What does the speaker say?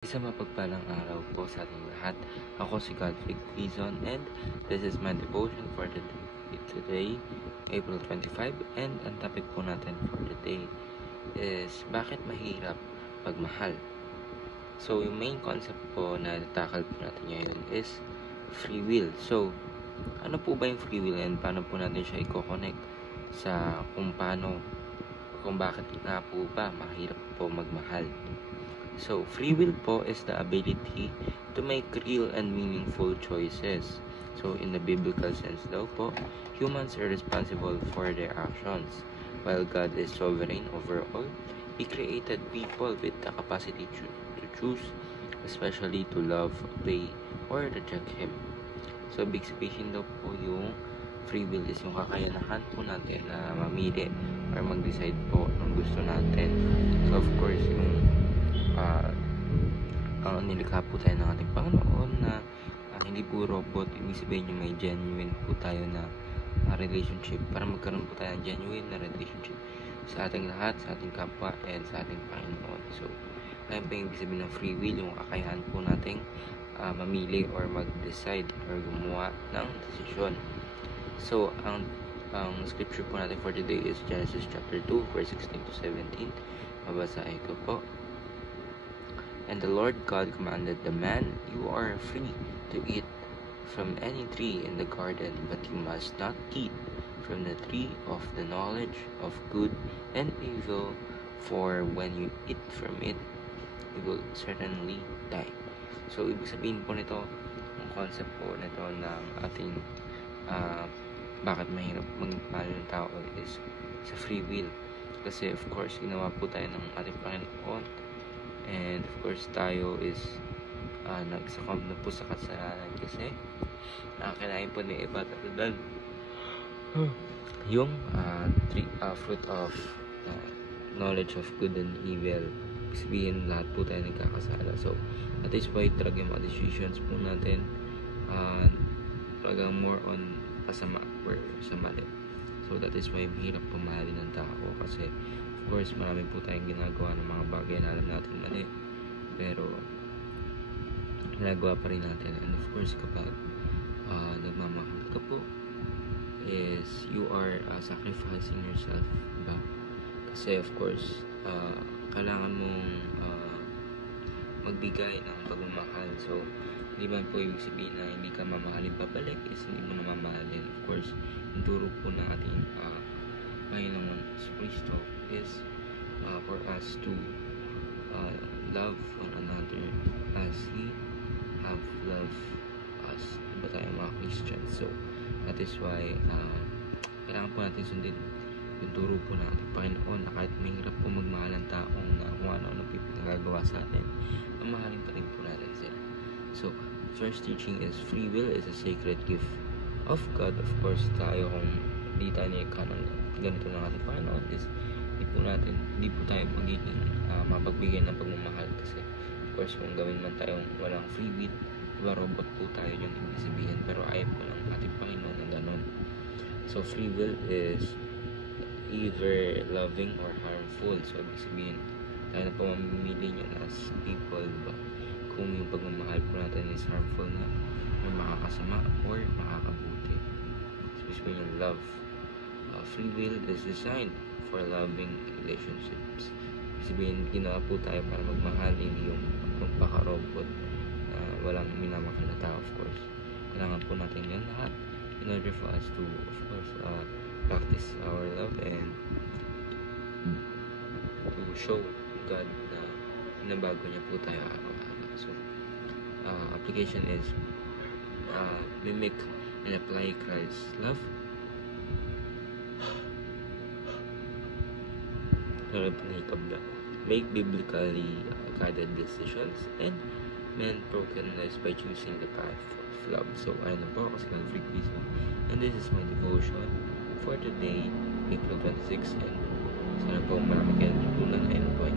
Isang mapagpalang araw po sa ating lahat. Ako si Godfrey Quizon and this is my devotion for today, April 25. And ang topic po natin for today is bakit mahirap pagmahal. So yung main concept po na tackle po natin ngayon is free will. So ano po ba yung free will and paano po natin siya i-connect sa kung bakit nga po ba mahirap po magmahal. So, free will po is the ability to make real and meaningful choices. So, in the biblical sense daw po, humans are responsible for their actions. While God is sovereign over all, He created people with the capacity to choose, especially to love, obey, or reject Him. So, big sabihin daw po yung free will is yung kakayahan po natin na mamili or mag-decide po ng gusto natin. So, of course, yung nilikha po tayo ng ating Panginoon na hindi po robot. Ibig sabihin yung may genuine po tayo na relationship para magkaroon po tayo ng genuine na relationship sa ating lahat, sa ating kapwa, and sa ating Panginoon. So, ayun po yung ibig sabihin ng free will, yung kakayahan po nating mamili or mag-decide or gumawa ng desisyon. So, ang scripture po natin for today is Genesis chapter 2, verse 16 to 17. Mabasahin ko po. And the Lord God commanded the man, "You are free to eat from any tree in the garden, but you must not eat from the tree of the knowledge of good and evil, for when you eat from it, you will certainly die." So, ibig sabihin po nito, ang concept po nito ng ating bakit mahirap magmahal ng tao is sa free will. Kasi of course, ginawa po tayo ng ating Panginoon. And of course, tayo is nagsakam na po sa kasalanan kasi kinain po ni Eva tatan yung fruit of knowledge of good and evil. Sabihin, lahat po tayo nagkakasala. So, that is why talaga yung mga decisions po natin talagang more on pasama or sa mali. So, that is why mahirap pumahalin ng tao kasi of course, marami po tayong ginagawa ng mga bagay na alam natin mali. Pero, ginagawa pa rin natin. And of course, kapag nagmamahal ka po, is you are sacrificing yourself, diba? Kasi of course, kailangan mong magbigay ng pagmamahal. So, hindi man po ibig sabihin na hindi ka mamahalin pabalik is hindi mo na mamahalin. Of course, yung turo po ng ating Panginoon Kristo is for us to love one another as He have loved us. Diba tayo mga Christians? So, that is why kailangan po natin sundin yung turo po ng ating Panginoon na kahit mahirap po magmahal ng taong na kung ano nagagawa sa atin, mamahalin pa rin po natin sila. So, first teaching is free will is a sacred gift of God. Of course, tayo kung hindi tayo niyaka ng ganito ng ating Panginoon is hindi po tayo magiging mapagbigyan ng pagmamahal kasi of course kung gawin man tayong walang free will, diba robot po tayo yung ibig sabihin, pero ayaw po ng ating Panginoon ng ganun. So free will is either loving or harmful. So ibig sabihin tayo na po mamimili niyan as people, diba? Kung yung pagmamahal po natin is harmful na or makakasama or makakabuti. So ibig sabihin yung love, free will is designed for loving relationships. Sabihin, ginawa po tayo para magmahal, hindi yung magpaka-robot na walang minamahal na tao. Of course, kailangan po natin yan lahat in order for us to, of course, practice our love and to show God na inabago niya po tayo araw-araw. So, application is mimic and apply Christ's love. Make biblically guided decisions and mend brokenness by choosing the path of love. So, ayun na po, kasi Godfrey Quizon. And this is my devotion for today, April 26. And sana po marami kayong tutunan and po ay